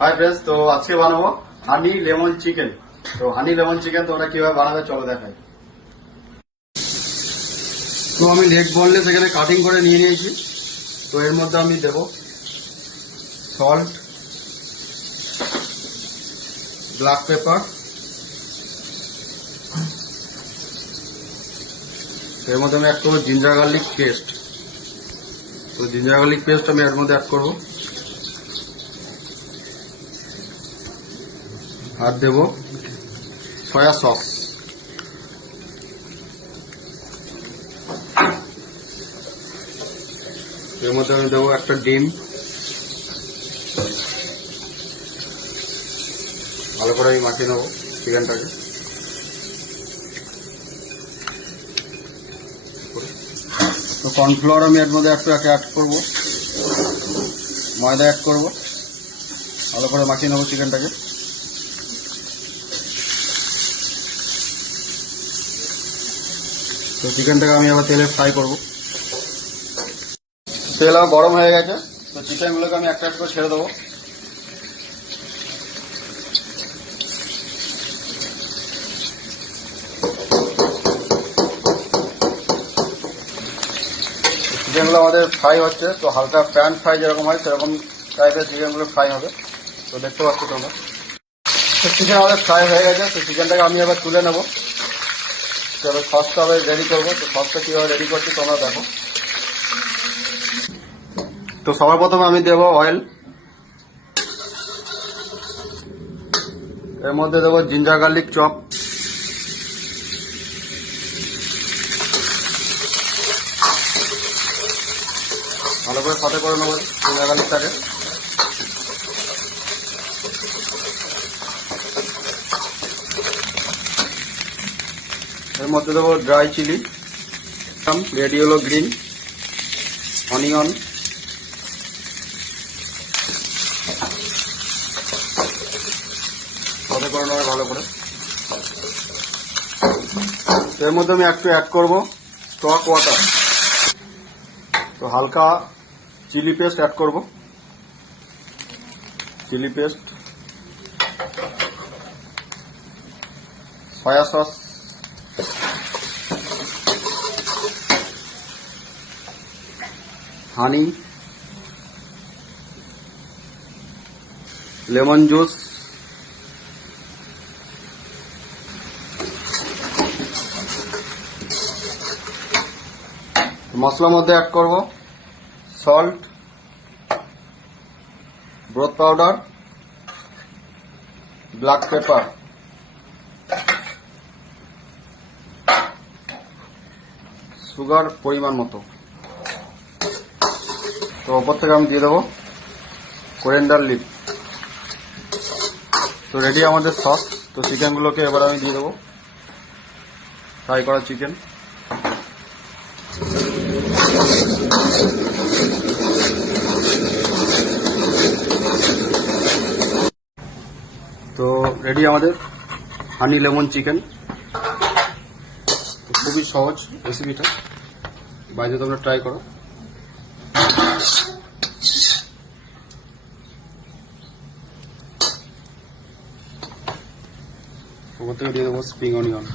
Hi friends, তো আজকে বানাবো হানি লেমন চিকেন। তো হানি লেমন চিকেন তোমরা কিভাবে বানাবে চলো দেখাই। তো আমি লেগ বোনলেস এখানে কাটিং করে নিয়ে নিয়েছি। তো এর মধ্যে আমি দেব সল্ট, ব্ল্যাক পেপার, এর মধ্যে আমি অ্যাড করবো জিঞ্জার গার্লিক পেস্ট। তো জিঞ্জার গার্লিক পেস্ট আমি এর মধ্যে অ্যাড করবো, আর দেব সয়া সস। এর মধ্যে আমি দেবো একটা ডিম, ভালো করে আমি মাখিয়ে নেবো চিকেনটাকে। তো কর্নফ্লাওয়ার আমি এর মধ্যে একটু অ্যাড করবো, ময়দা অ্যাড করবো, ভালো করে মাখিয়ে নেবো চিকেনটাকে। তো চিকেনটাকে আমি আবার তেলে ফ্রাই করবো। তেল আবার গরম হয়ে গেছে, তো চিকেনগুলোকে আমি একটা একটা করে ছেড়ে দেবো। চিকেনগুলো আমাদের ফ্রাই হচ্ছে, তো হালকা প্যান ফ্রাই যেরকম হয় সেরকম টাইপের চিকেনগুলো ফ্রাই হবে। তো দেখতে পাচ্ছ তোমরা, তো চিকেন আমাদের ফ্রাই হয়ে গেছে। তো চিকেনটাকে আমি এবার তুলে নেবো। তো এবার সসটা আবার রেডি করবো। তো সসটা কীভাবে রেডি করছি তোমরা দেখো। তো সবার প্রথমে আমি দেবো অয়েল, এর মধ্যে দেবো জিঞ্জার গার্লিক চপ, ভালো করে সাথে করে নেবো জিঞ্জার গার্লিকটাকে। এর মধ্যে দেবো ড্রাই চিলি, রেডি হলো গ্রিন অনিয়ন, সাথে করে নেবো ভালো করে। এর মধ্যে আমি একটু অ্যাড করবো টক ওয়াটার। তো হালকা চিলি পেস্ট অ্যাড করবো, চিলি পেস্ট, সয়া সস, হানি, লেমন জুস, মশলার মধ্যে অ্যাড করব salt, broth powder, black pepper, sugar পরিমাণ মতো। তো ওপর থেকে আমি দিয়ে দেবো কোরিয়েন্ডার লিভ। তো রেডি আমাদের সস। তো চিকেনগুলোকে এবার আমি দিয়ে দেবো, ফ্রাই করা চিকেন। তো রেডি আমাদের হানি লেমন চিকেন। খুবই সহজ রেসিপিটা, বাইরে তোমরা ট্রাই করো। ওপর থেকে দিয়ে দেবো স্প্রিং অনিয়ন।